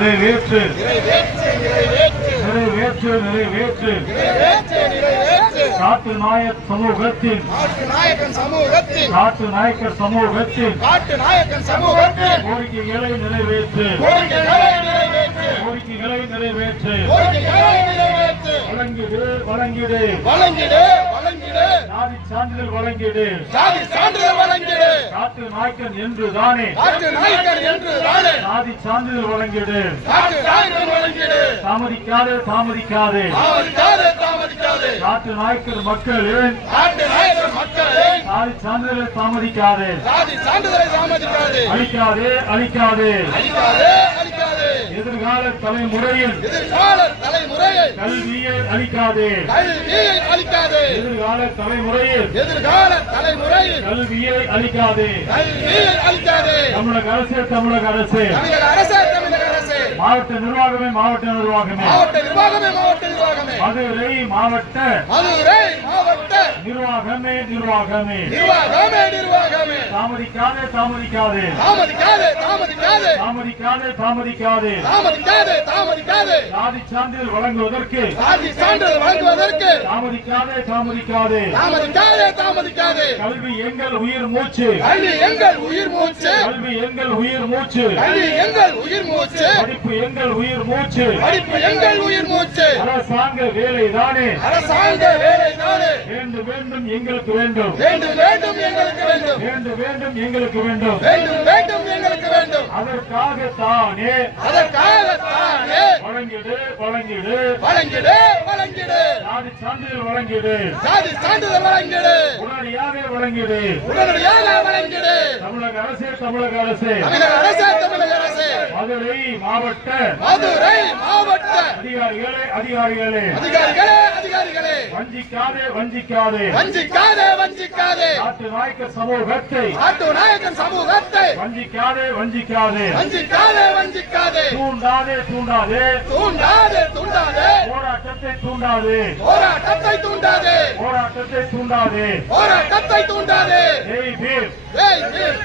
நிறைவேற்று. நிறைவேற்று நிறைவேற்று. காட்டு நாயக் சமூகத்தின் காட்டு நாயக்கர் சமூகத்தின் கோரிக்கைகளை நிறைவேற்று. கோரிக்கைகளை நிறைவேற்று கோரிக்கைகளை நிறைவேற்று. வழங்கிடு வழங்கிடு. வழங்கிடு வழங்கிடு. சாதி சான்றிதழ் வழங்கிடு. சாதி சான்றிதழ் வழங்கிடு. காட்டு நாயக்கன் என்று தானே நாட்டு நாயகன் என்று தானே சாதி சான்றிதழ் வழங்கிடு. நாட்டு வழங்கிடு. தாமதிக்காதே தாமதிக்காதே. தாமதிக்காதே தாமதிக்காதே. காட்டு நாயக்கர் மக்களின் நாட்டு மக்களே சாதி சான்றிதழை தாமதிக்காதே. சாதி சான்றிதழை தாமதிக்காதே. அழிக்காதே அழிக்காதே. அழிக்காதே அழிக்காதே. எதிர்கால தலைமுறையில் எதிர்கால தலைமுறையை கல்வியை அழிக்காதே. கல்வியை அழிக்காதே. எதிர்கால தலைமுறையில் எதிர்கால தலைமுறையில் கல்வியை அழிக்காதே. கல்வியை அழிக்காதே. தமிழக அரசு தமிழக அரசு. தமிழக அரசே தமிழக அரசே. மாவட்ட நிர்வாகமே மாவட்ட நிர்வாகமே. மாவட்ட நிர்வாகமே மாவட்ட நிர்வாகமே. மதுரை மாவட்ட மதுரை மாவட்ட நிர்வாகமே நிர்வாகமே. நிர்வாகமே நிர்வாகமே. தாமதிக்காதே தாமதிக்காதே. தாமதிக்காதே தாமதிக்காதே. தாமதிக்காதே. தாமதிக்காதே தாமதிக்காதே. தாமதிக்காதே சாதி சான்றிதழ் வழங்குவதற்கு. சாதி சான்றிதழ் வழங்குவதற்கு. தாமதிக்காதே தாமதிக்காதே. தாமதிக்காதே தாமதிக்காதே. கல்வி எங்கள் உயிர் மூச்சு. கல்வி எங்கள் உயிர் மூச்சு. கல்வி எங்கள் உயிர் மூச்சு. கல்வி எங்கள் உயிர் மூச்சு. படிப்பு எங்கள் உயிர் மூச்சு. படிப்பு எங்கள் உயிர் மூச்சு. அரசாங்க வேலைதானே. அரசாங்க வேலை தானே வேண்டும் வேண்டும் எங்களுக்கு வேண்டும். வேண்டும் வேண்டும் எங்களுக்கு வேண்டும். வேண்டும் வேண்டும் எங்களுக்கு வேண்டும். வேண்டும் வேண்டும் எங்களுக்கு வேண்டும். அதற்காகத்தானே அதற்காகத்தானே வழங்கிடு வழங்கிடு. வழங்கிடு வழங்கிடு. சாதி சான்றிதழ் வழங்கிடு. சாதி சான்றிதழ் வழங்கிடு. உடனடியாக வழங்கிடு. உடனடியாக வழங்கிடு. தமிழக அரசே தமிழக அரசே. தமிழக அரசே தமிழக மாவட்ட மதுரை மாவட்ட அதிகாரிகளே அதிகாரிகளே. அதிகாரிகளே அதிகாரிகளே. வஞ்சிக்காதே வஞ்சிக்காதே. வஞ்சிக்காதே வஞ்சிக்காதே. நாட்டு நாயக்க சமூகத்தை. நாட்டு நாயகன் சமூகத்தை. வஞ்சிக்காதே வஞ்சிக்காதே. வஞ்சிக்காதே வஞ்சிக்காதே. தூண்டாதே தூண்டாதே. தூண்டாதே தூண்டாதே. போராட்டத்தை தூண்டாதே. போராட்டத்தை தூண்டாதே. போராட்டத்தை தூண்டாதே. போராட்டத்தை தூண்டாதே. ஜெய் பீம். வீர்